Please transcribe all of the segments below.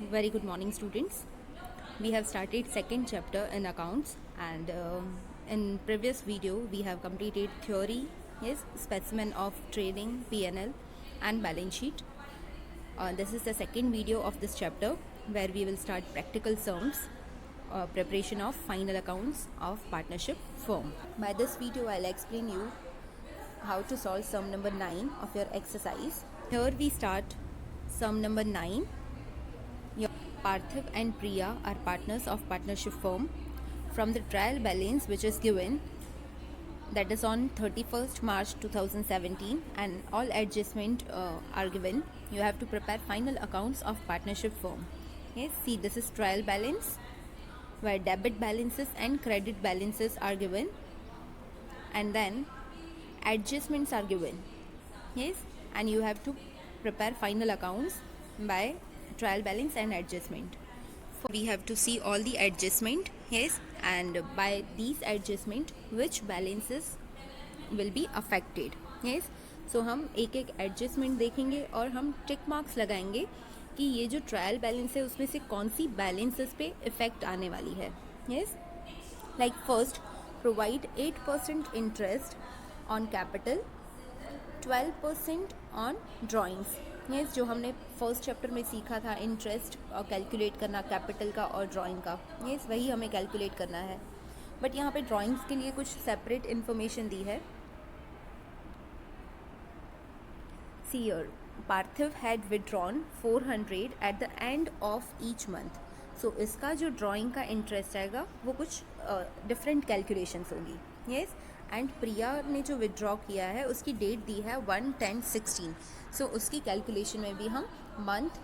Very good morning, students. We have started second chapter in accounts, and in previous video we have completed theory, yes, specimen of trading, PNL, and balance sheet. This is the second video of this chapter where we will start practical sums, preparation of final accounts of partnership firm. By this video, I'll explain you how to solve sum number 9 of your exercise. Here we start sum number 9. Parthiv and Priya are partners of partnership firm. From the trial balance which is given, that is on 31st March 2017, and all adjustment are given, you have to prepare final accounts of partnership firm. Yes, see, this is trial balance where debit balances and credit balances are given, and then adjustments are given. Yes, and you have to prepare final accounts by trial balance and adjustment. We have to see all the adjustment, yes, and by these adjustment which balances will be affected. yes, so हम एक एक adjustment देखेंगे और हम टिक marks लगाएंगे कि ये जो ट्रायल बैलेंस है उसमें से कौन सी बैलेंसेस पे इफेक्ट आने वाली है. yes, like first, provide 8% interest on capital, 12% on drawings. yes, जो हमने फर्स्ट चैप्टर में सीखा था, इंटरेस्ट कैलकुलेट करना कैपिटल का और ड्राइंग का. yes, वही हमें कैलकुलेट करना है, बट यहाँ पे ड्राइंग्स के लिए कुछ सेपरेट इन्फॉर्मेशन दी है. See here, Parthiv had withdrawn 400 at the end of each month. So इसका जो ड्राइंग का इंटरेस्ट आएगा वो कुछ डिफरेंट कैलकुलेशंस होगी. yes, एंड प्रिया ने जो विदड्रॉ किया है उसकी डेट दी है 1/10/16. सो उसकी कैलकुलेशन में भी हम मंथ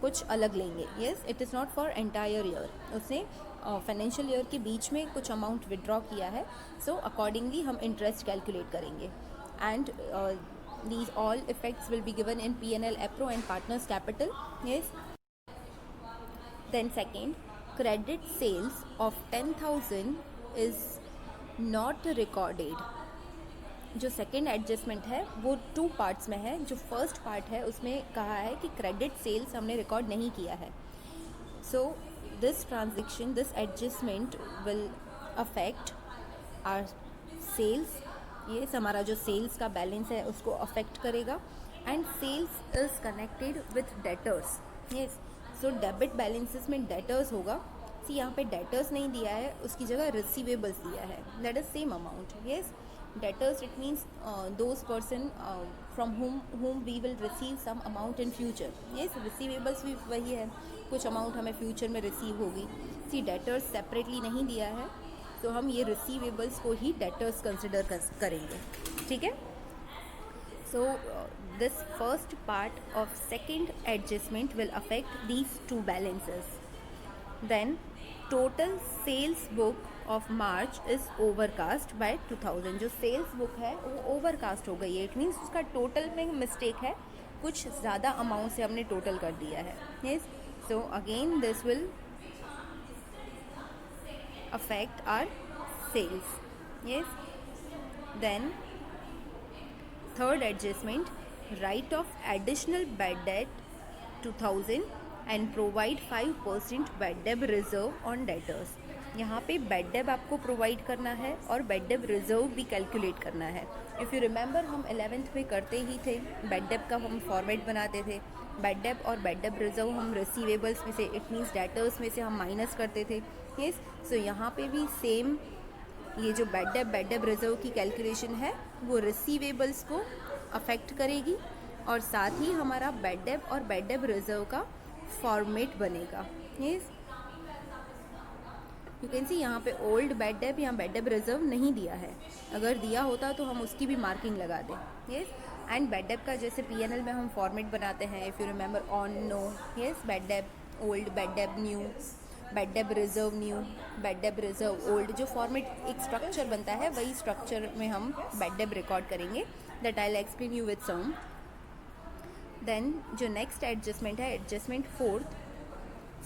कुछ अलग लेंगे. yes, it is not for entire year. उसने फाइनेंशियल ईयर के बीच में कुछ अमाउंट विदड्रॉ किया है, सो अकॉर्डिंगली हम इंटरेस्ट कैलकुलेट करेंगे. And these all effects will be given in P&L, APRO and partners capital. yes, then second, credit sales of 10,000 is not recorded. जो second adjustment है वो 2 पार्ट्स में है. जो फर्स्ट पार्ट है उसमें कहा है कि क्रेडिट सेल्स हमने रिकॉर्ड नहीं किया है. So this transaction, this adjustment will affect our sales. ये हमारा जो सेल्स का बैलेंस है उसको अफेक्ट करेगा. And sales is connected with debtors. Yes, so debit balances में डेटर्स होगा. सी, यहाँ पे डेटर्स नहीं दिया है, उसकी जगह रिसीवेबल्स दिया है. That is same amount. Yes, debtors it means those person from whom we will receive some amount in future. Yes, receivables भी वही है, कुछ अमाउंट हमें फ्यूचर में रिसीव होगी. सी, डेटर्स सेपरेटली नहीं दिया है, तो हम ये रिसीवेबल्स को ही डेटर्स कंसिडर करेंगे. ठीक है. So this first part of second adjustment will affect these 2 balances. Then total sales book of March is overcast by 2000. जो सेल्स बुक है वो ओवरकास्ट हो गई है. इट मीन्स उसका टोटल में मिस्टेक है, कुछ ज़्यादा अमाउंट से हमने टोटल कर दिया है. Yes, so again this will affect our sales. yes, then third adjustment, write off additional bad debt 2000 and provide 5% bad debt reserve on debtors. यहाँ पे बैड डेब आपको प्रोवाइड करना है और बैड डेब रिजर्व भी कैलकुलेट करना है. इफ़ यू रिमेंबर, हम 11th में करते ही थे, बैड डेब का हम फॉर्मेट बनाते थे. बैड डेब और बैड डेब रिजर्व हम रिसीवेबल्स में से, इट मीन्स डेटर्स में से हम माइनस करते थे. यस, सो यहाँ पे भी सेम, ये जो बैड डेब रिजर्व की कैलकुलेशन है वो रिसीवेबल्स को अफेक्ट करेगी और साथ ही हमारा बैड डेब और बैड डेब रिजर्व का फॉर्मेट बनेगा. यस, यू कैन सी यहाँ पे ओल्ड बैड डेब या बैड डेब रिजर्व नहीं दिया है. अगर दिया होता तो हम उसकी भी मार्किंग लगा दें. यस, एंड बैड डेब का जैसे PNL में हम फॉर्मेट बनाते हैं, if you remember, on, no. Yes, bad debt old, bad debt new, bad debt reserve new, bad debt reserve old. जो फॉर्मेट एक स्ट्रक्चर बनता है वही स्ट्रक्चर में हम बैड डेब रिकॉर्ड करेंगे. That I will explain you with some. Then जो next adjustment है, adjustment fourth,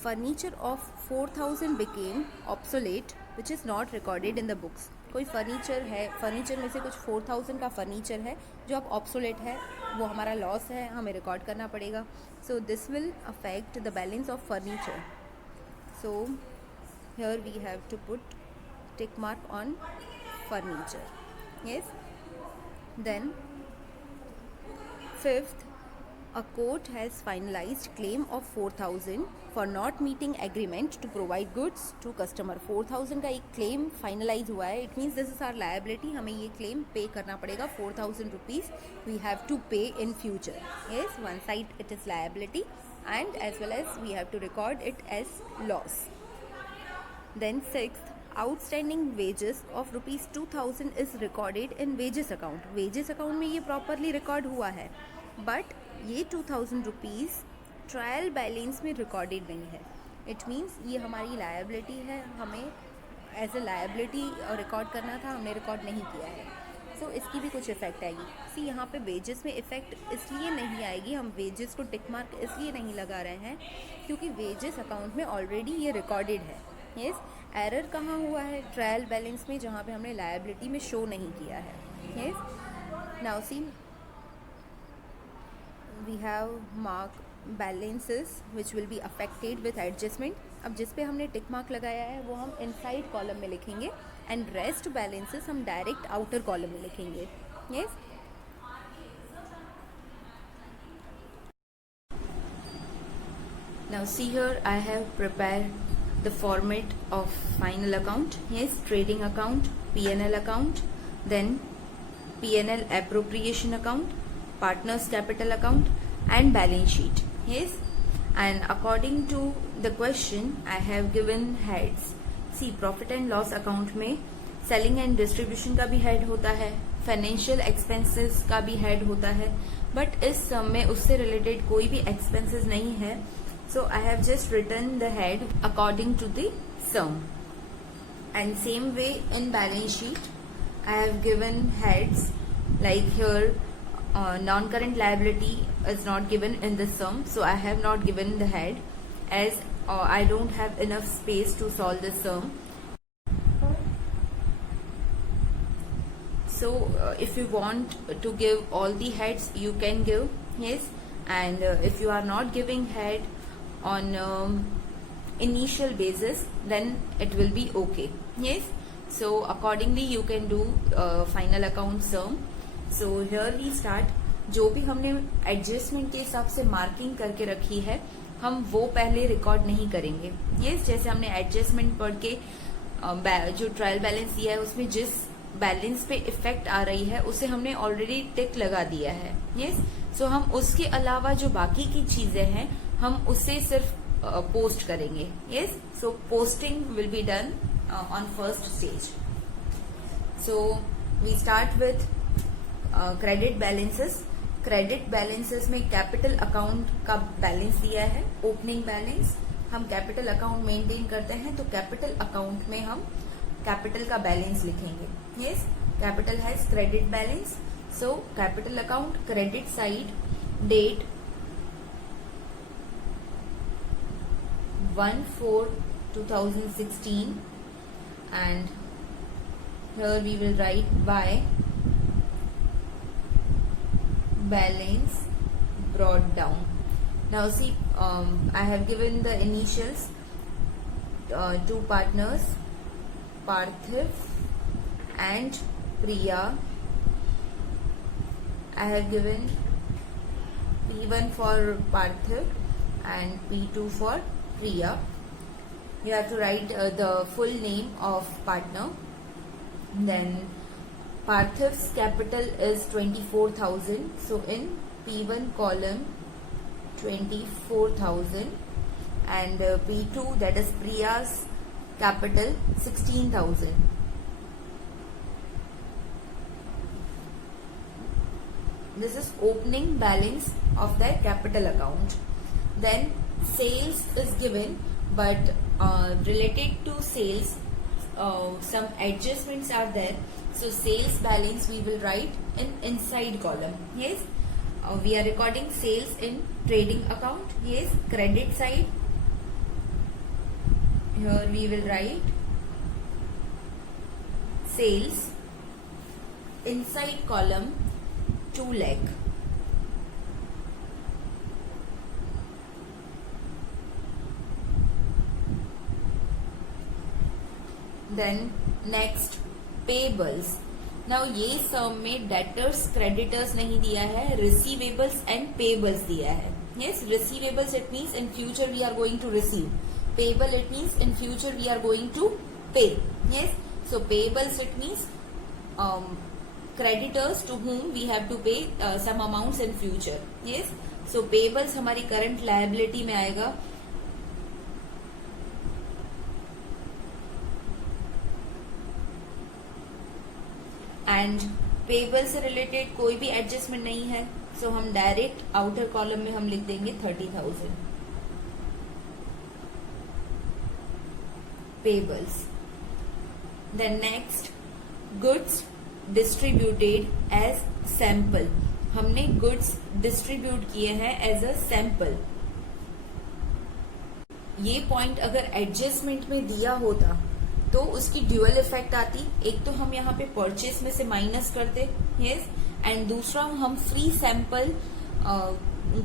furniture of 4000 became obsolete which is not recorded in the books. कोई फर्नीचर है, फर्नीचर में से कुछ 4000 का फर्नीचर है जो अब ऑब्सोलेट है, वो हमारा लॉस है, हमें रिकॉर्ड करना पड़ेगा. So this will affect the balance of furniture. So here we have to put tick mark on furniture. Yes. Then fifth, a court has finalized claim of 4000 for not meeting agreement to provide goods to customer. 4000 का एक claim finalize हुआ है. It means this is our liability. हमें ये claim pay करना पड़ेगा. 4000 rupees we have to pay in future. Yes, one side it is liability and as well as we have to record it as loss. Then sixth, outstanding wages of rupees 2000 is recorded in wages account. Wages account में ये properly record हुआ है, but ये 2000 rupees trial balance में recorded नहीं है. It means ये हमारी लायबिलिटी है, हमें एज ए लायबिलिटी रिकॉर्ड करना था, हमने रिकॉर्ड नहीं किया है. सो इसकी भी कुछ इफ़ेक्ट आएगी. सी यहाँ पे वेजेस में इफ़ेक्ट इसलिए नहीं आएगी, हम वेजेस को टिक मार्क इसलिए नहीं लगा रहे हैं क्योंकि वेजेस अकाउंट में ऑलरेडी ये रिकॉर्डेड है. यस, एरर कहाँ हुआ है? ट्रायल बैलेंस में, जहाँ पे हमने लायबिलिटी में शो नहीं किया है. Yes, now see we have mark balances which will be affected with adjustment. अब जिस पे हमने टिक मार्क लगाया है वो हम इनसाइड कॉलम में लिखेंगे एंड रेस्ट बैलेंसेस हम डायरेक्ट आउटर कॉलम में लिखेंगे. Yes, now see here I have prepared the format of final account. Yes, trading account, P&L account, then P&L appropriation account, partners capital account and balance sheet. Yes, and according to the question I have given heads. See, profit and loss account में selling and distribution का भी head होता है, financial expenses का भी head होता है, but इस sum में उससे related कोई भी expenses नहीं है. So I have just written the head according to the sum. And same way in balance sheet, I have given heads like here non-current liability is not given in the sum. So I have not given the head as I don't have enough space to solve the sum. So if you want to give all the heads, you can give. Yes, and if you are not giving head on initial basis, then it will be okay. Yes, so accordingly you can do final account sum. So here we start. जो भी हमने adjustment के हिसाब से marking करके रखी है हम वो पहले रिकॉर्ड नहीं करेंगे. Yes, जैसे हमने एडजस्टमेंट पढ़ के जो ट्रायल बैलेंस दिया है उसमें जिस बैलेंस पे इफेक्ट आ रही है उसे हमने ऑलरेडी टिक लगा दिया है. Yes, so हम उसके अलावा जो बाकी की चीजें हैं हम उसे सिर्फ पोस्ट करेंगे. Yes, so posting will be done on first stage. So we start with credit balances. Credit balances में कैपिटल अकाउंट का बैलेंस दिया है, ओपनिंग बैलेंस. हम कैपिटल अकाउंट मेंटेन करते हैं तो कैपिटल अकाउंट में हम कैपिटल का बैलेंस लिखेंगे. Yes, capital has credit balance. So capital account credit side date 1/4/2016 and here we will write by balance brought down. Now see, I have given the initials, two partners, Parthiv and Priya. I have given P1 for Parthiv and P2 for Priya. You have to write the full name of partner. Then Parthiv's capital is 24,000. So in P1 column 24,000 and P2 that is Priya's capital 16,000. This is opening balance of the capital account. Then sales is given, but related to sales some adjustments are there. So sales balance we will write in inside column. Yes, we are recording sales in trading account. Yes, credit side here we will write sales inside column 2 lakh. Then next payables. Now ये सम में debtors creditors नहीं दिया है, receivables and pebbles दिया है. Yes, receivables it means in future we are going to receive. Payable it means in future we are going to pay. Yes, so payables it means creditors to whom we have to pay some amounts in future. Yes, so payables हमारी current liability में आएगा. And payable से related कोई भी adjustment नहीं है, सो हम direct outer column में हम लिख देंगे 30,000 payables. Then next goods distributed as sample. हमने गुड्स डिस्ट्रीब्यूट किए हैं एज अ सैंपल. ये पॉइंट अगर एडजस्टमेंट में दिया होता तो उसकी ड्यूअल इफेक्ट आती. एक तो हम यहाँ पे परचेस में से माइनस करते, यस, एंड दूसरा हम फ्री सैंपल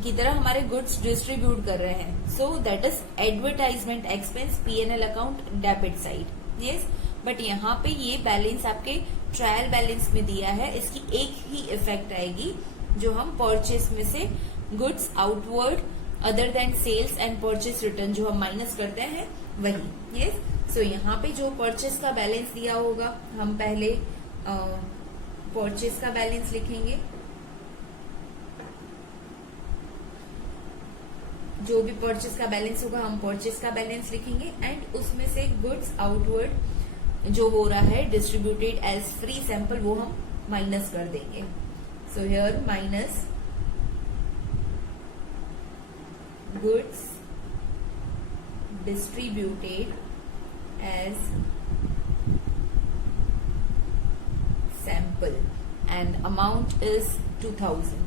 की तरह हमारे गुड्स डिस्ट्रीब्यूट कर रहे हैं. सो that is advertisement expense, P&L account debit side. Yes, but यहाँ पे ये बैलेंस आपके ट्रायल बैलेंस में दिया है, इसकी एक ही इफेक्ट आएगी जो हम परचेस में से goods outward other than sales and purchase return जो हम माइनस करते हैं वही. यस, सो यहाँ पे जो परचेस का बैलेंस दिया होगा हम पहले परचेस का बैलेंस लिखेंगे. जो भी परचेस का बैलेंस होगा हम परचेस का बैलेंस लिखेंगे एंड उसमें से गुड्स आउटवर्ड जो हो रहा है डिस्ट्रीब्यूटेड एज फ्री सैंपल वो हम माइनस कर देंगे. So here minus goods distributed as sample and amount is 2,000.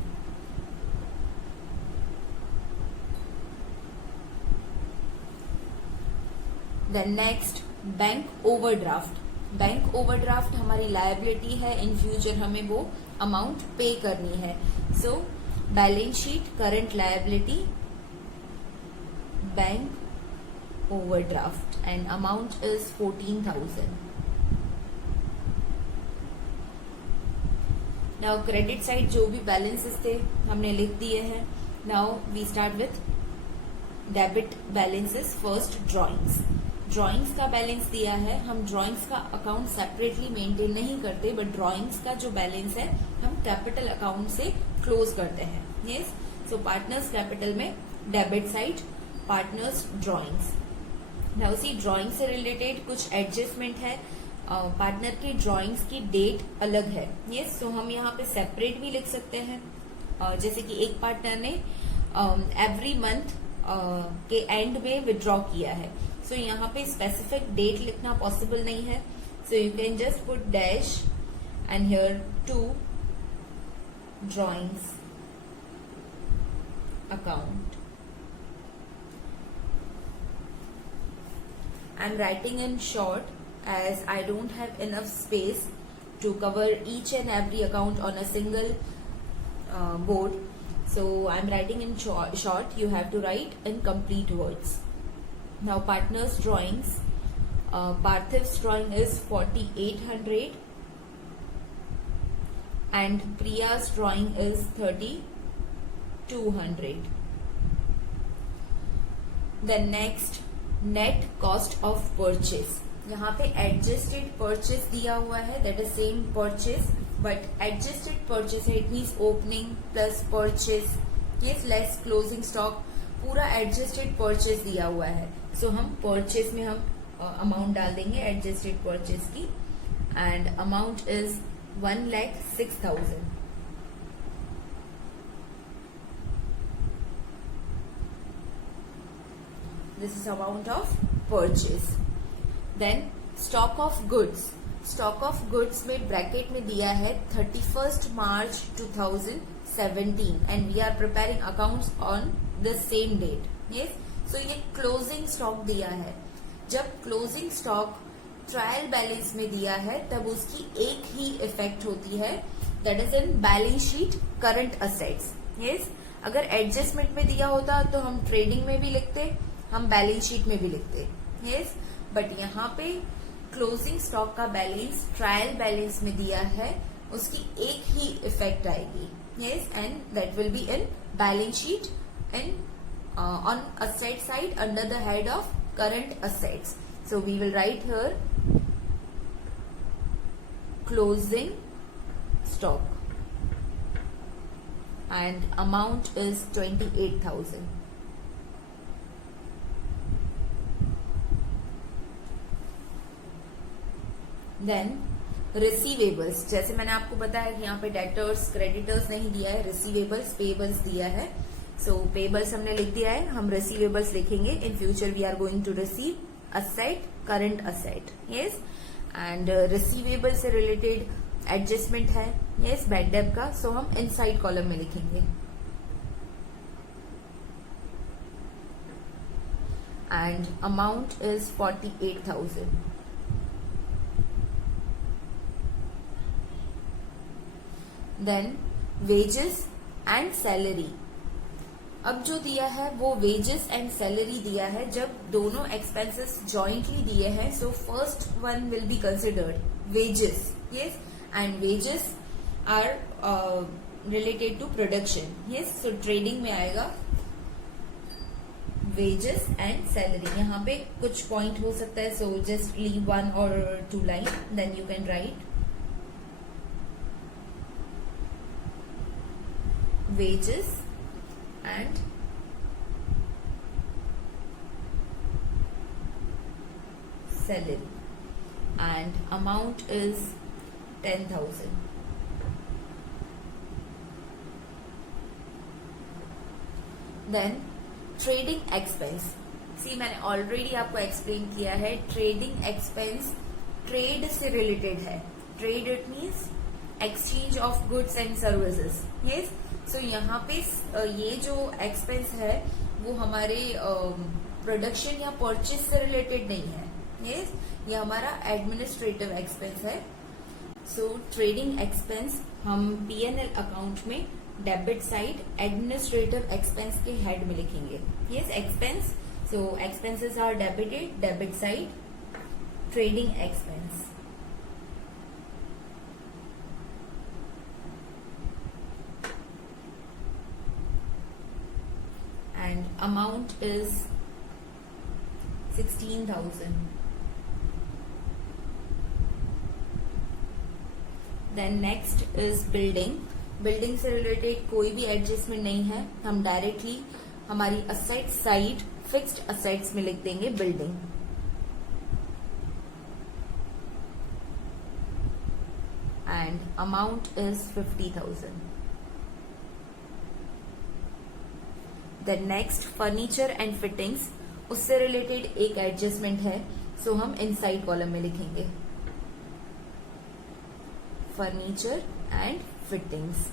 Then next bank overdraft. Bank overdraft हमारी लायबिलिटी है, इन फ्यूचर हमें वो अमाउंट पे करनी है. So balance sheet current liability bank overdraft and amount is 14,000. Now credit side जो भी balances थे हमने लिख दिए हैं. Now we start with debit balances. First drawings. Drawings का बैलेंस दिया है. हम drawings का अकाउंट सेपरेटली मेंटेन नहीं करते, बट drawings का जो बैलेंस है हम कैपिटल अकाउंट से क्लोज करते हैं. Yes, so partners कैपिटल में debit side, partners drawings. Now see drawing से रिलेटेड कुछ एडजस्टमेंट है. पार्टनर की ड्राइंग्स की डेट अलग है. यस, सो हम यहाँ पे सेपरेट भी लिख सकते हैं. जैसे कि एक पार्टनर ने एवरी मंथ के एंड में विड्रॉ किया है, सो यहाँ पे स्पेसिफिक डेट लिखना पॉसिबल नहीं है. So you can just put dash and here 2 drawings account. I'm writing in short as I don't have enough space to cover each and every account on a single board. So I'm writing in short. You have to write in complete words. Now partners drawings. Parthiv's drawing is 4,800 and Priya's drawing is 3,200. Then next net cost of purchase. यहाँ पे adjusted purchase दिया हुआ है, that is same purchase but adjusted purchase है. It means opening plus purchase, yes, less closing stock, पूरा adjusted purchase दिया हुआ है. सो हम परचेज में हम अमाउंट डाल देंगे एडजस्टेड परचेज की and amount is 1,06,000. This is amount of purchase. Then stock of goods. Stock of goods में ब्रैकेट में दिया है 31st March 2017 and we are preparing accounts on the same date. Yes, so ये closing stock दिया है. जब closing stock trial balance में दिया है तब उसकी एक ही इफेक्ट होती है, that is in balance sheet current assets. Yes, अगर एडजस्टमेंट में दिया होता तो हम ट्रेडिंग में भी लिखते, हम बैलेंस शीट में भी लिखते। यस, बट यहाँ पे क्लोजिंग स्टॉक का बैलेंस ट्रायल बैलेंस में दिया है, उसकी एक ही इफेक्ट आएगी। Yes, and that will be in balance sheet in on asset side under the head of current assets. So we will write here closing stock and amount is 28,000. Then receivables, जैसे मैंने आपको बताया कि यहाँ पे debtors creditors नहीं दिया है, रिसीवेबल्स पेबल्स दिया है। सो पेबल्स हमने लिख दिया है, हम रिसीवेबल्स लिखेंगे। In future we are going to receive asset, current asset. Yes, and receivable से रिलेटेड एडजस्टमेंट है, यस, बैड डेट का, सो हम इनसाइड कॉलम में लिखेंगे। And amount is 48,000। Then wages and salary, अब जो दिया है वो वेजेस एंड सैलरी दिया है। जब दोनों एक्सपेंसेस जॉइंटली दिए हैं, so first one will be considered wages. Yes, and wages are related to production. Yes, so trading में आएगा वेजेस एंड सैलरी। यहाँ पे कुछ पॉइंट हो सकता है, so just leave 1 or 2 line, then you can write wages and salary, and amount is 10,000. Then trading expense, see मैंने already आपको एक्सप्लेन किया है, ट्रेडिंग एक्सपेंस ट्रेड से रिलेटेड है। Trade it means exchange of goods and services. Yes, so यहाँ पे ये जो एक्सपेंस है वो हमारे प्रोडक्शन या परचेज से रिलेटेड नहीं है। यस, ये हमारा एडमिनिस्ट्रेटिव एक्सपेंस है। सो ट्रेडिंग एक्सपेंस हम P&L अकाउंट में डेबिट साइड एडमिनिस्ट्रेटिव एक्सपेंस के हेड में लिखेंगे। Yes, expense, so expenses are debited, debit side trading expense. And amount is 16,000. Then next is building. Building से रिलेटेड कोई भी एडजस्टमेंट नहीं है, हम डायरेक्टली हमारी असेट साइड फिक्स्ड असेट्स में लिख देंगे building. And amount is 50,000. Then next furniture and fittings, उससे रिलेटेड एक एडजस्टमेंट है, सो हम इनसाइड कॉलम में लिखेंगे furniture and fittings,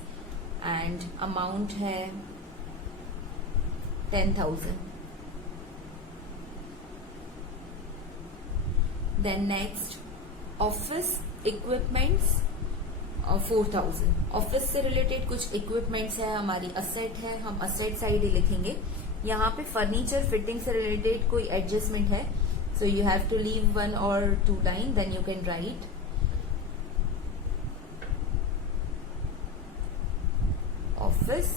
and amount है 10,000. Then next office equipments 4,000. Office से रिलेटेड कुछ इक्विपमेंट्स है, हमारी असेट है, हम असेट साइड ही लिखेंगे। यहाँ पे फर्नीचर फिटिंग से रिलेटेड कोई एडजस्टमेंट है, so you have to leave 1 or 2 line, then you can write office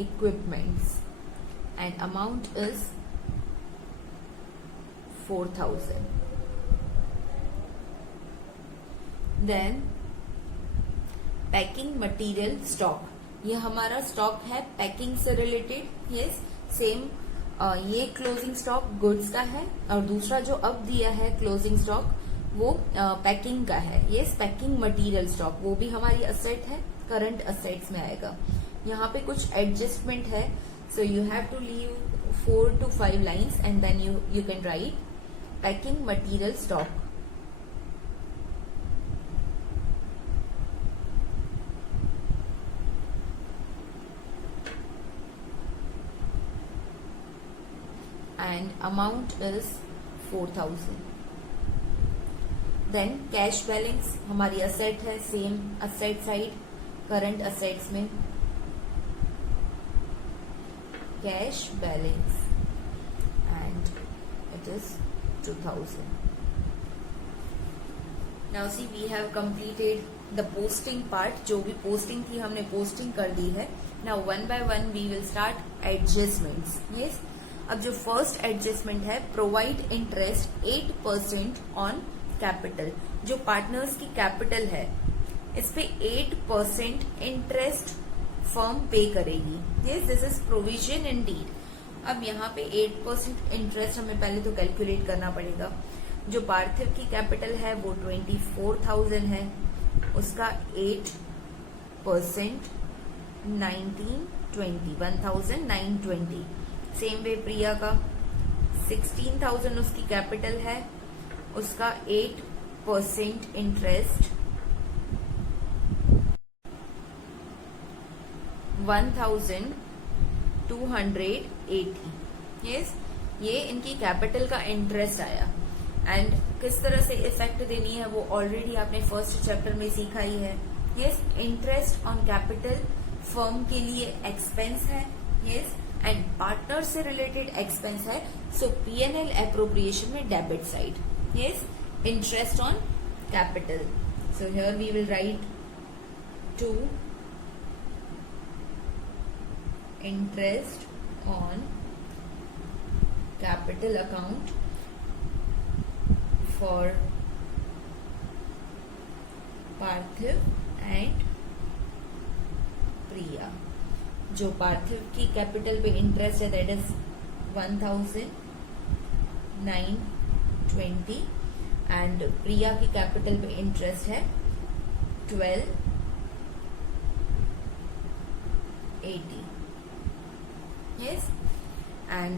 equipments and amount is 4,000. Then packing material stock, ये हमारा स्टॉक है पैकिंग से रिलेटेड। यस, सेम, ये क्लोजिंग स्टॉक गुड्स का है, और दूसरा जो अब दिया है क्लोजिंग स्टॉक वो पैकिंग का है। यस, पैकिंग मटेरियल स्टॉक, वो भी हमारी असेट है, करंट असेट्स में आएगा। यहाँ पे कुछ एडजस्टमेंट है, so you have to leave 4 to 5 lines and then you can write packing material stock. and amount is 4,000. Then cash balance हमारी असेट है, same asset side, current assets में cash balance and it is 2000. Now see we have completed the posting part. जो भी posting थी हमने posting कर दी है. Now one by one we will start adjustments. Yes. अब जो first adjustment है provide interest 8% on capital. जो partners की capital है इस पे 8% interest firm pay करेगी. Yes, this is provision indeed. अब यहाँ पे 8% interest हमें पहले तो calculate करना पड़ेगा. जो पार्थिव की कैपिटल है वो 24,000 है, उसका 8% 1920 सेम वे प्रिया का 16,000 उसकी कैपिटल है, उसका 8% इंटरेस्ट 1,280. यस, ये इनकी कैपिटल का इंटरेस्ट आया. एंड किस तरह से इफेक्ट देनी है वो ऑलरेडी आपने फर्स्ट चैप्टर में सीखा ही है. Yes, interest on capital firm के लिए एक्सपेंस है. यस, एंड पार्टनर से रिलेटेड एक्सपेंस है. सो P&L एप्रोप्रिएशन में debit side. Yes, interest on capital. So here we will write to interest on capital account for Parthiv and Priya. जो पार्थिव की capital पे interest है दैट इज 1,920 एंड प्रिया की capital पे interest है 1,280. Yes, and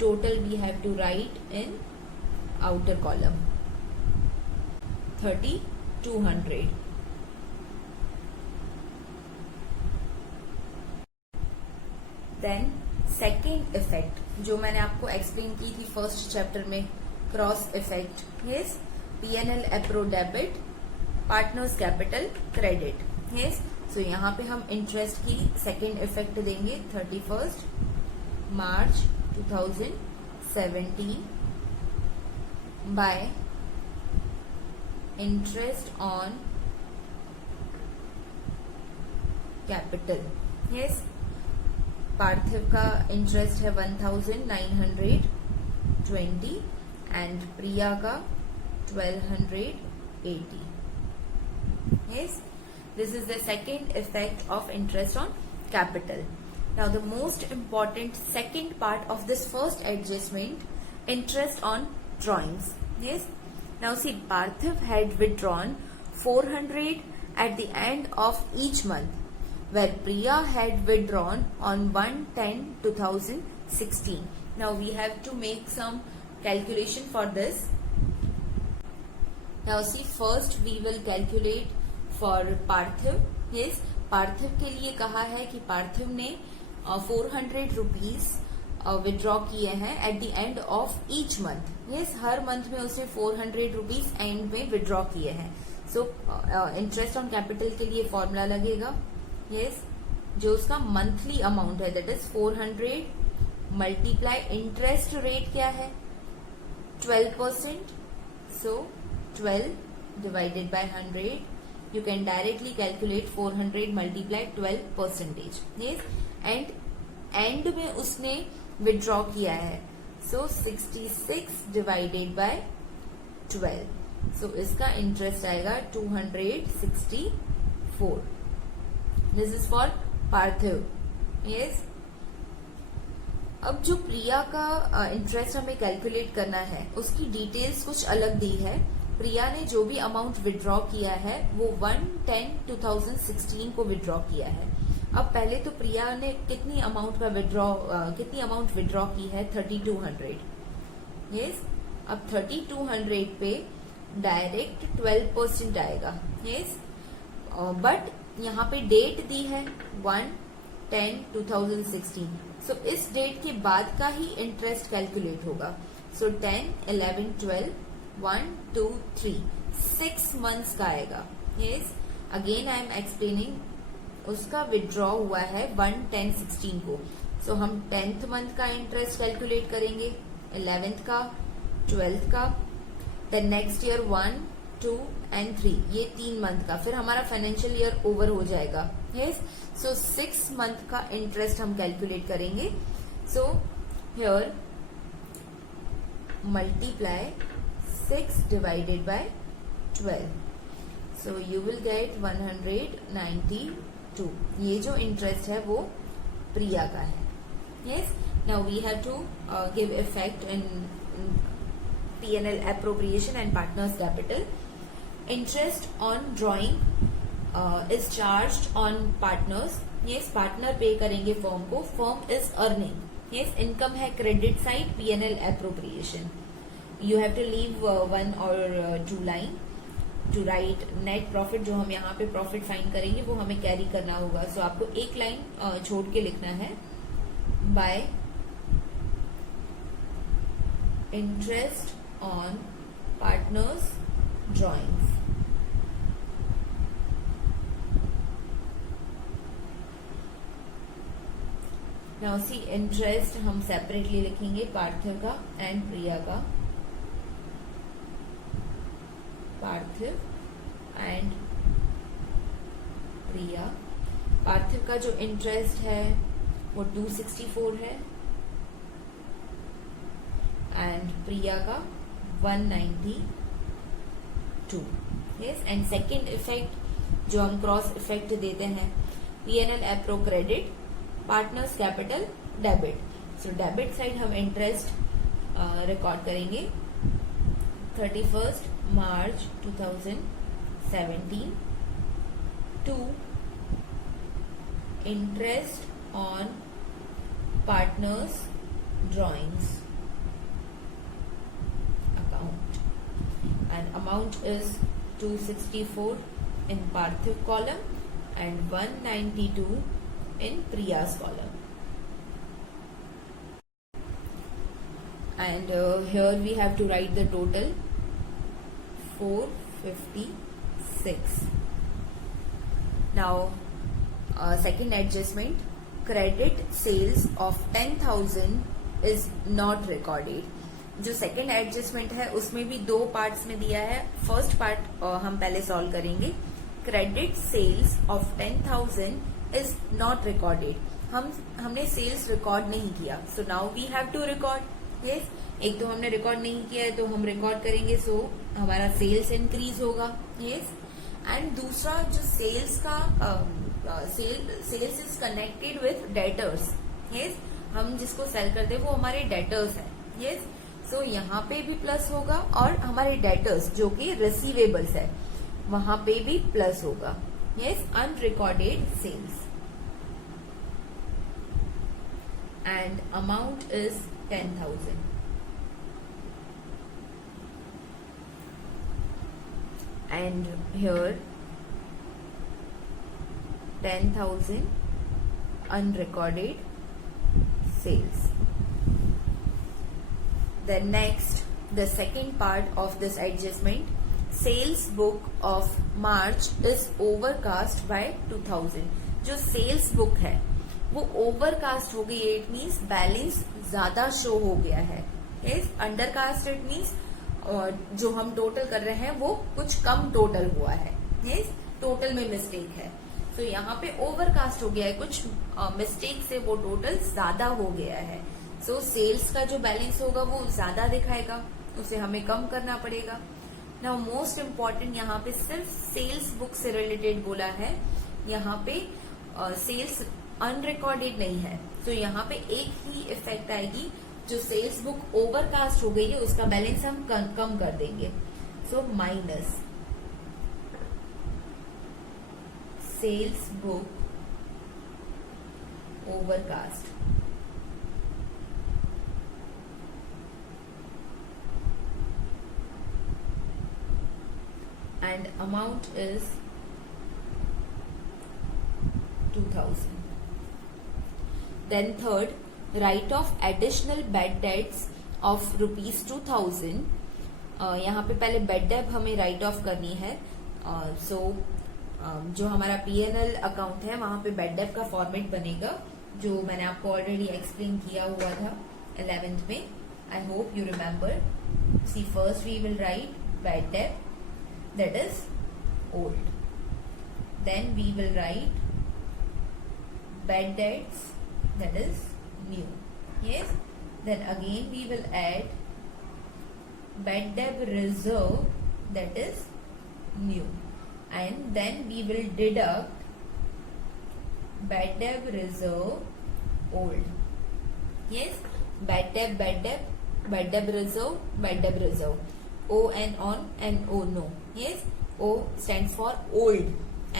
total we have to write in outer column 3,200. Then second effect जो मैंने आपको एक्सप्लेन की थी फर्स्ट चैप्टर में, cross effect. Yes, P&L appro debit, partners capital credit. Yes, so यहाँ पे हम इंटरेस्ट की सेकेंड इफेक्ट देंगे 31 मार्च 2017 by interest on capital. Yes, पार्थिव का इंटरेस्ट है 1,920 एंड प्रिया का 1,280. Yes, this is the second effect of interest on capital. Now the most important second part of this first adjustment, interest on drawings. Yes, now see Parthiv had withdrawn 400 at the end of each month, where Priya had withdrawn on 1/10/2016. Now we have to make some calculation for this. Now see first we will calculate for Parthiv. Yes, Parthiv के लिए कहा है कि पार्थिव ने 400 rupees withdraw किए हैं at the end of each month. Yes, her month में उसने 400 रुपीज एंड में विड्रॉ किए हैं. सो इंटरेस्ट ऑन कैपिटल के लिए फॉर्मूला लगेगा. यस, जो उसका मंथली अमाउंट है that is 400 multiply interest rate क्या है 12%. सो 12 divided by 100. You can directly calculate 400 multiply 12%. Yes, and and में उसने विड्रॉ किया है. सो 66 डिवाइडेड बाय 12. सो इसका इंटरेस्ट आएगा 264. This is for Parthiv. Yes, अब जो प्रिया का इंटरेस्ट हमें कैलकुलेट करना है उसकी डिटेल्स कुछ अलग दी है. प्रिया ने जो भी अमाउंट विड्रॉ किया है वो 1/10/2016 को विड्रॉ किया है. अब पहले तो प्रिया ने कितनी अमाउंट विड्रॉ की है 3,200. यस, अब 3,200 पे डायरेक्ट 12% आएगा. यस, बट यहाँ पे डेट दी है 1/10/2016. सो इस डेट के बाद का ही इंटरेस्ट कैलकुलेट होगा. सो 10, 11, 12, 1, 2, 3. 6 मंथ्स का आएगा. Yes, again I am explaining. उसका विड्रॉ हुआ है 1/10/16 को. सो हम 10th मंथ का इंटरेस्ट कैलकुलेट करेंगे, 11th का, 12th का, देन नेक्स्ट ईयर 1, 2 एंड 3, ये 3 मंथ का. फिर हमारा फाइनेंशियल ईयर ओवर हो जाएगा. यस, सो 6 मंथ का इंटरेस्ट हम कैलकुलेट करेंगे. So here multiply 6 divided by 12. So you will get 192. ये जो इंटरेस्ट है वो प्रिया का है. Yes, now we have to give effect in P&L appropriation and partners capital. Interest on drawing is charged on partners. Yes, partner पे करेंगे firm को. Firm is earning. Yes, income है credit side, P&L appropriation. You have to leave 1 or 2 line to write net profit. जो हम यहाँ पे profit find करेंगे वो हमें कैरी करना होगा. सो आपको एक लाइन छोड़ के लिखना है, bye interest on partners drawings. Now see, interest हम सेपरेटली लिखेंगे, पार्थिव का एंड प्रिया का. पार्थिव एंड प्रिया. पार्थिव का जो इंटरेस्ट है वो 264 है एंड प्रिया का 192. यस, एंड सेकेंड इफेक्ट जो हम क्रॉस इफेक्ट देते हैं, P&L appro credit, partners capital debit. So debit side हम इंटरेस्ट रिकॉर्ड करेंगे 31st March 2017 to interest on partners drawings account, and amount is 264 in Parthiv column and 192 in Priya's column. And here we have to write the total 456. Now second adjustment, credit sales of 10,000 is not recorded. जो second adjustment है उसमें भी 2 parts में दिया है. First part हम पहले solve करेंगे. Credit sales of 10,000 is not recorded. हमने सेल्स रिकॉर्ड नहीं किया. So now we have to record. Yes, एक तो हमने रिकॉर्ड नहीं किया है तो हम रिकॉर्ड करेंगे. सो हमारा सेल्स इंक्रीज होगा. यस, एंड दूसरा जो सेल्स का sales is connected with debtors. Yes, हम जिसको सेल करते हैं वो हमारे डेटर्स है. यस, सो यहाँ पे भी प्लस होगा और हमारे डेटर्स जो कि रिसीवेबल्स है वहां पे भी प्लस होगा. Yes, unrecorded sales and amount is 10,000. And here 10,000 unrecorded sales. Then next, the second part of this adjustment, sales book of March is overcast by 2,000. जो sales book है वो overcast हो गई है. It means बैलेंस ज्यादा show हो गया है. Yes, undercast it means जो हम टोटल कर रहे हैं वो कुछ कम टोटल हुआ है. यस, टोटल में मिस्टेक है. सो यहाँ पे ओवरकास्ट हो गया है, कुछ मिस्टेक से वो टोटल ज्यादा हो गया है. सो सेल्स का जो बैलेंस होगा वो ज्यादा दिखाएगा, उसे हमें कम करना पड़ेगा. नाउ मोस्ट इम्पॉर्टेंट, यहाँ पे सिर्फ सेल्स बुक से रिलेटेड बोला है. यहाँ पे सेल्स अनरिकॉर्डेड नहीं है. सो यहाँ पे एक ही इफेक्ट आएगी, जो सेल्स बुक ओवरकास्ट हो गई है उसका बैलेंस हम कम कर देंगे. So minus sales book overcast and amount is 2,000. Then third, write off additional bad debts of rupees 2,000 यहाँ पे पहले बेड डेप हमें राइट ऑफ करनी है। सो जो हमारा पीएनएल अकाउंट है वहां पे बेड डेप का फॉर्मेट बनेगा, जो मैंने आपको ऑलरेडी एक्सप्लेन किया हुआ था 11th में। I hope you remember. See first we will write bad debt, that is old. Then we will write bad debts, that is new. Yes. Then again we will add bad debt reserve, that is new. And then we will deduct bad debt reserve old. Yes. Bad debt reserve. O and on and O no. Yes. O stands for old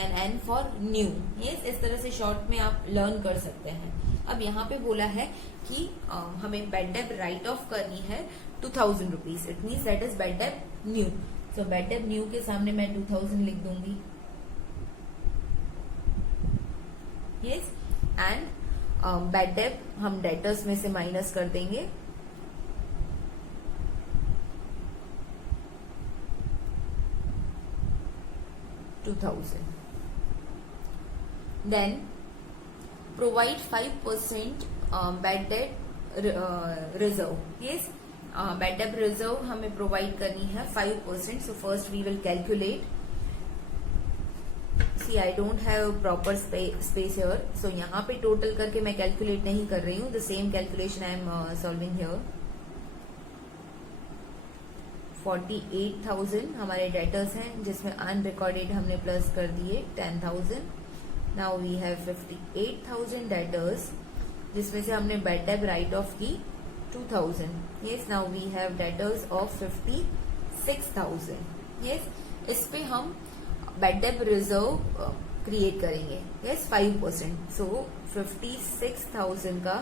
and N for new. Yes, इस तरह से short में आप learn कर सकते हैं। अब यहाँ पे बोला है कि हमें बेड डेप राइट ऑफ करनी है 2000 rupees. It means that is bad debt new. So bad debt new के सामने मैं 2000 लिख दूंगी। यस, एंड बेड डेप हम डेटर्स में से माइनस कर देंगे। Then provide 5% bad debt reserve. Yes, bad debt reserve हमें provide करनी है 5%. So first we will calculate. See, I don't have proper space here. So यहाँ पे total करके मैं calculate नहीं कर रही हूँ. The same calculation I am solving here. 48,000 हमारे डेटर्स हैं, जिसमें अनरिकॉर्डेड हमने प्लस कर दिए 10,000. नाउ वी हैव 58,000 डेटर्स, जिसमें से हमने बेड डेप राइट ऑफ की 2,000. Yes, now we have debtors of 56,000. Yes, इस पे हम बेड डेप रिजर्व क्रिएट करेंगे. यस, 5%. सो 56,000 का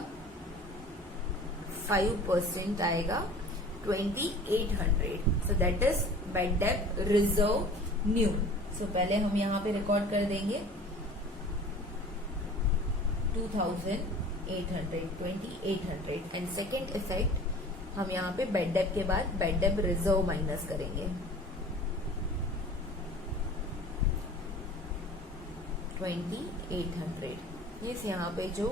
5% आएगा 2,800. So that is bad debt reserve new. So पहले हम यहाँ पे रिकॉर्ड कर देंगे 2,800 एंड सेकेंड इफेक्ट हम यहाँ पे बेड डेप के बाद बेड डेप रिजर्व माइनस करेंगे 2,800. यस, यहाँ पे जो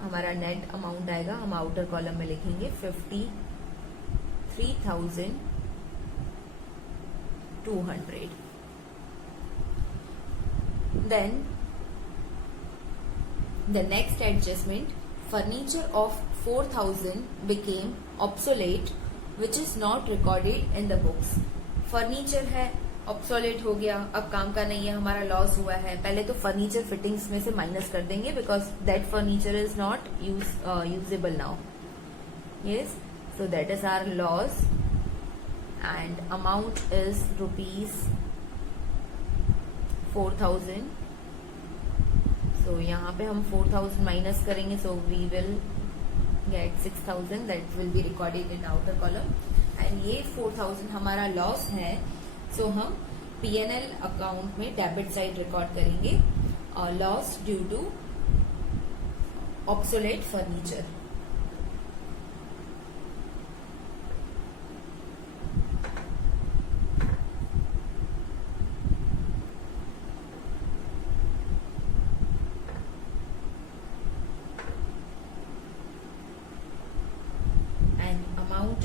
हमारा नेट अमाउंट आएगा हम आउटर कॉलम में लिखेंगे 53,200. Then the next adjustment, furniture of 4,000 became obsolete, which is not recorded in the books. Furniture है, ऑब्सोलेट हो गया, अब काम का नहीं है, हमारा लॉस हुआ है. पहले तो फर्नीचर फिटिंग्स में से माइनस कर देंगे because that furniture is not usable now. Yes, so that is our loss and amount is rupees 4,000. so यहाँ पे हम 4,000 माइनस करेंगे, so we will get 6,000 that will be recorded in outer column. and ये 4,000 हमारा loss है, so हम P&L account में debit side record करेंगे loss due to obsolete furniture.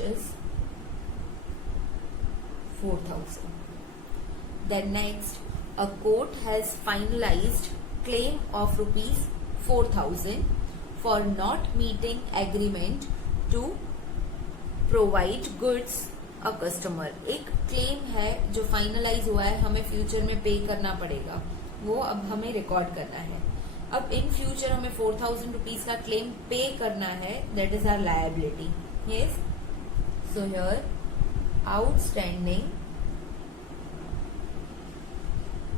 Is 4,000. Then next, a court has finalized claim of rupees 4,000 for not meeting agreement to provide goods a customer. एक claim है जो finalise हुआ है, हमें future में पे करना पड़ेगा, वो अब हमें रिकॉर्ड करना है. अब इन फ्यूचर हमें 4,000 रुपीज का क्लेम पे करना है, that is our liability. Yes, so here outstanding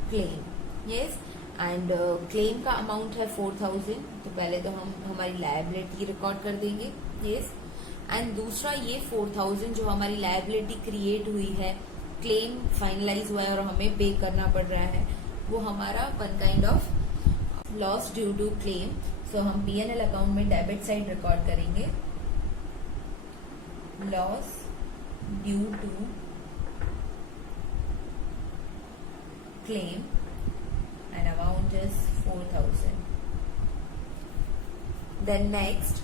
claim. yes, and claim का अमाउंट है 4,000. तो पहले तो हम हमारी लायबिलिटी रिकॉर्ड कर देंगे. yes, एंड दूसरा ये 4,000 जो हमारी लायबिलिटी क्रिएट हुई है, क्लेम फाइनलाइज हुआ है और हमें पे करना पड़ रहा है, वो हमारा one kind of loss due to claim. So हम P&L अकाउंट में डेबिट साइड रिकॉर्ड करेंगे loss due to claim and amount is 4,000. Then next,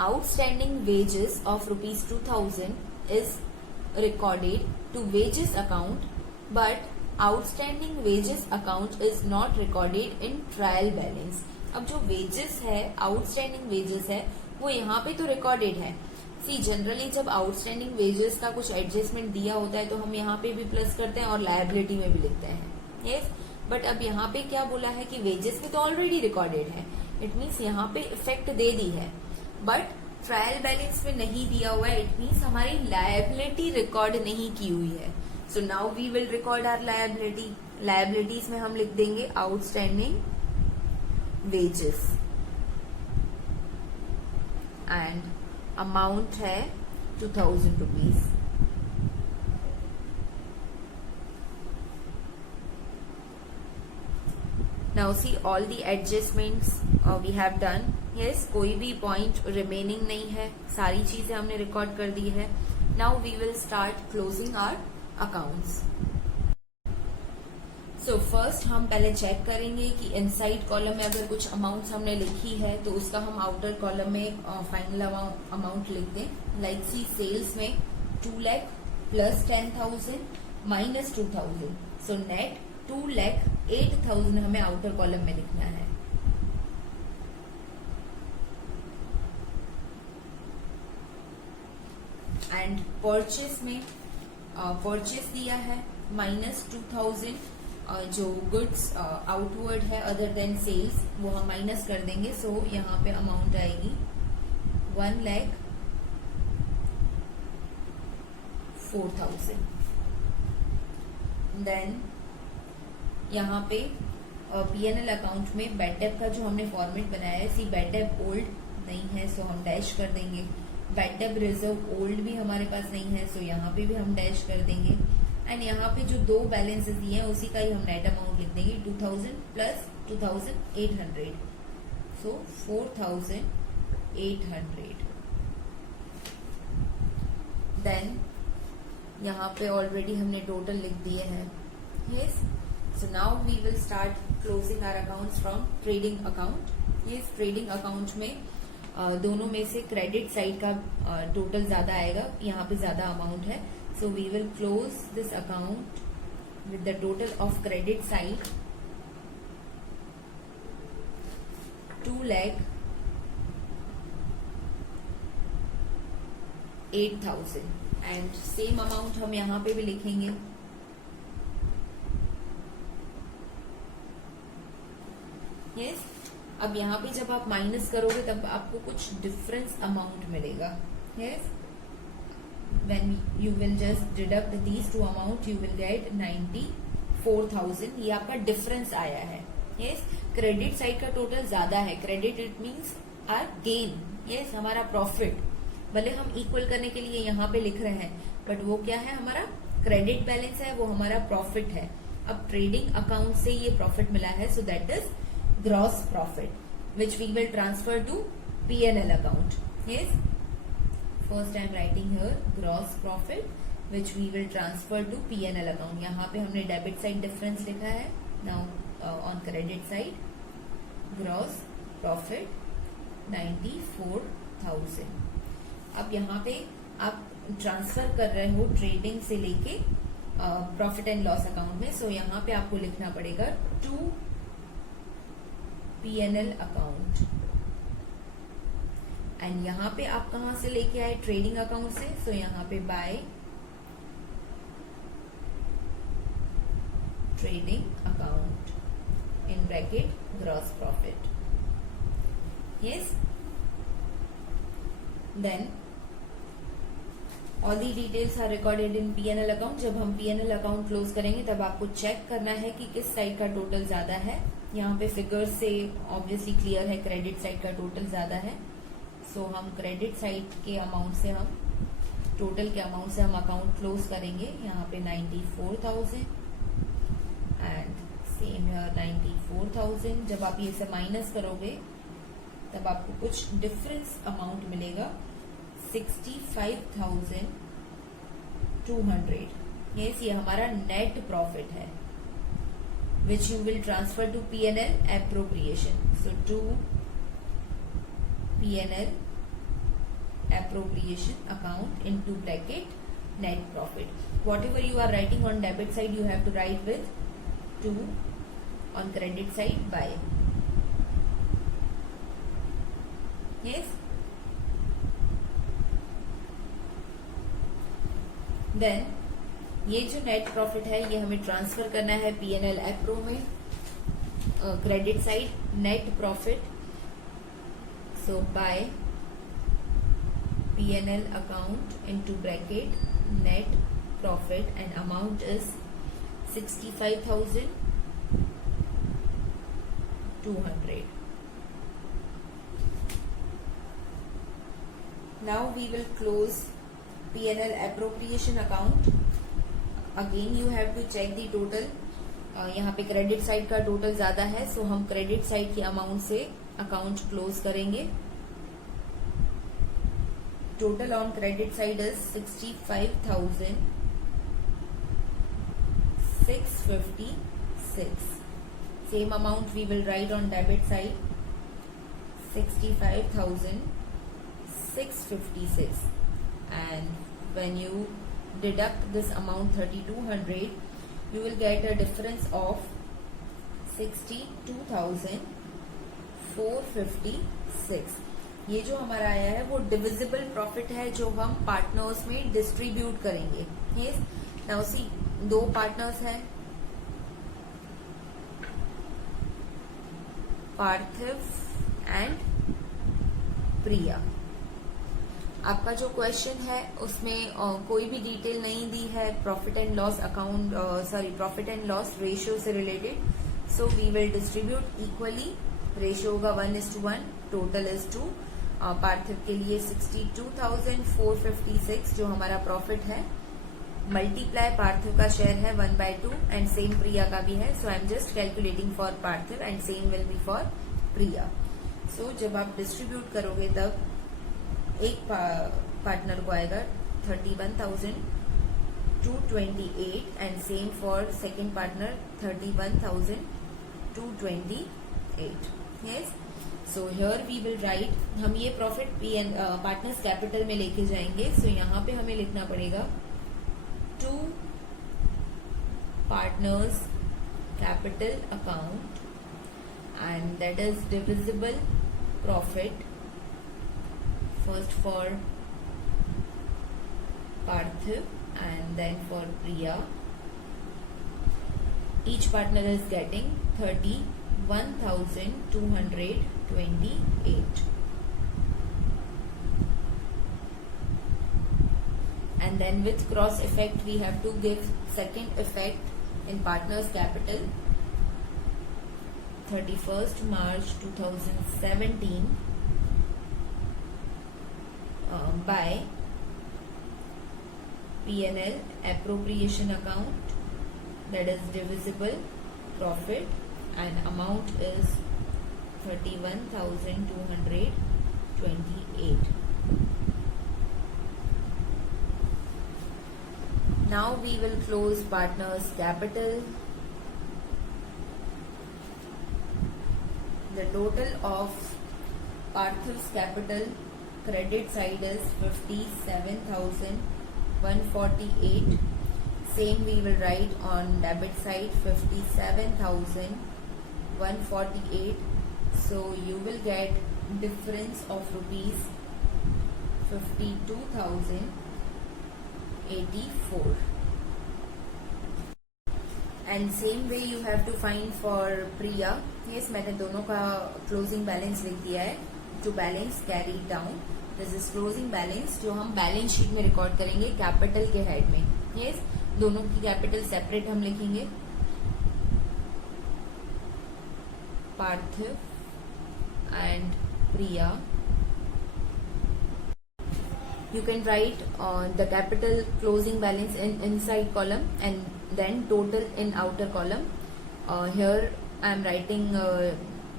outstanding wages of rupees 2,000 is recorded to wages account, but outstanding wages account is not recorded in trial balance. अब जो wages है, outstanding wages है, वो यहाँ पे तो recorded है. See generally जब आउटस्टैंडिंग वेजेस का कुछ एडजस्टमेंट दिया होता है तो हम यहाँ पे भी प्लस करते हैं और लायबिलिटी में भी लिखते हैं. यस, बट अब यहाँ पे क्या बोला है कि वेजेस में तो ऑलरेडी रिकॉर्डेड है. इट मीन्स यहाँ पे इफेक्ट दे दी है, बट ट्रायल बैलेंस में नहीं दिया हुआ है. इट मीन्स हमारी लायबिलिटी रिकॉर्ड नहीं की हुई है. So now we will record our liability. Liabilities में हम लिख देंगे आउटस्टैंडिंग वेजेस एंड अमाउंट है 2,000 rupees. Now see all the adjustments we have done. Yes, कोई भी पॉइंट रिमेनिंग नहीं है, सारी चीजें हमने रिकॉर्ड कर दी है. Now we will start closing our accounts. So first हम पहले चेक करेंगे कि इनसाइड कॉलम में अगर कुछ अमाउंट्स हमने लिखी है तो उसका हम आउटर कॉलम में फाइनल अमाउंट लिख दें. लाइक सी सेल्स में 2 lakh plus 10,000 minus 2,000. So net 2,08,000 हमें आउटर कॉलम में लिखना है. एंड परचेस में परचेस दिया है माइनस 2,000. जो गुड्स आउटवर्ड है अदर देन सेल्स वो हम माइनस कर देंगे. सो यहाँ पे अमाउंट आएगी 1,04,000. देन यहाँ पे पीएनएल अकाउंट में बैड डेट का जो हमने फॉर्मेट बनाया है, सी बैड डेट ओल्ड नहीं है सो हम डैश कर देंगे. बैड डेट रिजर्व ओल्ड भी हमारे पास नहीं है सो यहाँ पे भी हम डैश कर देंगे. एंड यहाँ पे जो दो बैलेंसेस दिए हैं उसी का ही हम नेट अमाउंट लिख देंगे 2,000 प्लस 2,800. सो 4,800. देन यहाँ पे ऑलरेडी हमने टोटल लिख दिए हैं. Yes, so now we will start closing our accounts from trading account. Yes, trading account में दोनों में से क्रेडिट साइड का टोटल ज्यादा आएगा, यहाँ पे ज्यादा अमाउंट है. So we will close this account with the total of credit side 2,08,000 and same amount हम यहाँ पे भी लिखेंगे. Yes, अब यहाँ पे जब आप माइनस करोगे तब आपको कुछ डिफरेंस अमाउंट मिलेगा. Yes, when you will just deduct these two amount you will get 94,000. ये आपका डिफरेंस आया है. यस, क्रेडिट साइड का टोटल ज्यादा है. Credit it means our gain. Yes, हमारा प्रॉफिट भले हम इक्वल करने के लिए यहाँ पे लिख रहे हैं बट वो क्या है, हमारा क्रेडिट बैलेंस है, वो हमारा प्रॉफिट है. अब ट्रेडिंग अकाउंट से ये प्रॉफिट मिला है so that is gross profit which we will transfer to PNL account. Yes, first I am writing here gross profit which we will transfer to P&L account. यहाँ पे हमने debit side difference लिखा है. now on credit side gross profit 94,000. अब यहाँ पे आप transfer कर रहे हो ट्रेडिंग से लेके प्रॉफिट एंड लॉस अकाउंट में. सो यहाँ पे आपको लिखना पड़ेगा टू P&L अकाउंट. एंड यहाँ पे आप कहाँ से लेके आए, ट्रेडिंग अकाउंट से. सो यहाँ पे by trading account in bracket gross profit. Yes, then all the details are recorded in PNL account. जब हम पीएनएल अकाउंट क्लोज करेंगे तब आपको चेक करना है कि किस साइड का टोटल ज्यादा है. यहाँ पे फिगर्स से ऑब्वियसली क्लियर है क्रेडिट साइड का टोटल ज्यादा है. सो हम क्रेडिट साइड के अमाउंट से हम टोटल के अमाउंट से हम अकाउंट क्लोज करेंगे. यहाँ पे 94,000 एंड सेम हियर 94,000. जब आप ये से माइनस करोगे तब आपको कुछ डिफरेंस अमाउंट मिलेगा 65,200. यस, ये हमारा नेट प्रॉफिट है which you will transfer to P&L appropriation. So to P&L appropriation account into bracket net profit. Whatever you are writing on debit side, you have to write with to, on credit side by. Yes. Then ये जो net profit है ये हमें transfer करना है P&L appro में, credit side net profit. So by P&L account into bracket net profit and amount is 65,200. Now we will close P&L appropriation account. Again you have to check the total. यहाँ पे credit side का total ज्यादा है, सो हम credit side की amount से account close करेंगे. Total on credit side is 65,656. Same amount we will write on debit side 65,656. And when you deduct this amount 3,200, you will get a difference of 62,456. ये जो हमारा आया है वो डिविजिबल प्रॉफिट है जो हम पार्टनर्स में डिस्ट्रीब्यूट करेंगे. यस, नाउ सी, दो पार्टनर्स हैं, पार्थिव एंड प्रिया. आपका जो क्वेश्चन है उसमें कोई भी डिटेल नहीं दी है profit and loss account, profit and loss ratio से related. So we will distribute equally. Ratio होगा 1:1, टोटल इज 2. पार्थिव के लिए 62,456 जो हमारा प्रॉफिट है, मल्टीप्लाई पार्थिव का शेयर है 1/2 एंड सेम प्रिया का भी है. So I am just calculating for Parthiv and same will be for Priya. So जब आप डिस्ट्रीब्यूट करोगे तब एक पार्टनर को आएगा 31,228 and same for second partner 31,228. Yes, so here we will write. हम ये प्रॉफिट पार्टनर्स कैपिटल में लेके जाएंगे. सो यहाँ पे हमें लिखना पड़ेगा to partners capital account and that is divisible profit. First for Parthiv and then for Priya. Each partner is getting 31,228. And then with cross effect we have to give second effect in partners capital. 31st March 2017 by P&L appropriation account, that is divisible profit and amount is 31,228. Now we will close partners capital. The total of Parthiv's capital credit side is 57,148. Same we will write on debit side 57,148. So you will get difference of rupees 52,084. And same way you have to find for Priya. Yes, मैंने दोनों का closing balance लिख दिया है. To balance carry down. This is closing balance जो हम balance sheet में record करेंगे कैपिटल के हेड में. Yes, दोनों की कैपिटल सेपरेट हम लिखेंगे. Parthiv and Priya. You can write the capital closing balance in inside column and then total in outer column. Here I am writing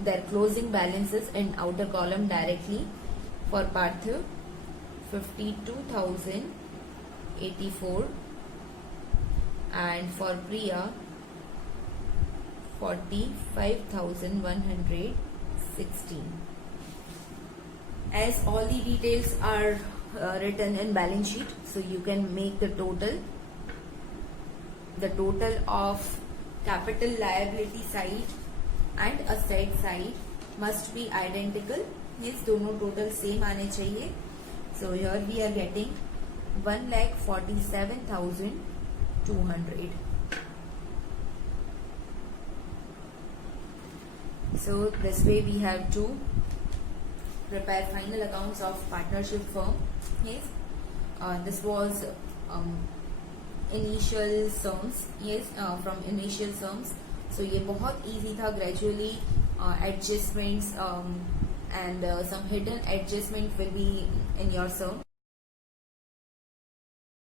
their closing balances in outer column directly. For Parthiv 52,084. and for Priya 45,116. As all the details are written in balance sheet, so you can make the total of capital liability side and asset side must be identical. Yes, दोनों total same आने चाहिए. So here we are getting 1,47,200. So this way we have to prepare final accounts of partnership firm. Yes, this was initial sums. Yes, from initial sums. So ये बहुत easy था. Gradually adjustments and some hidden adjustment will be in your sum.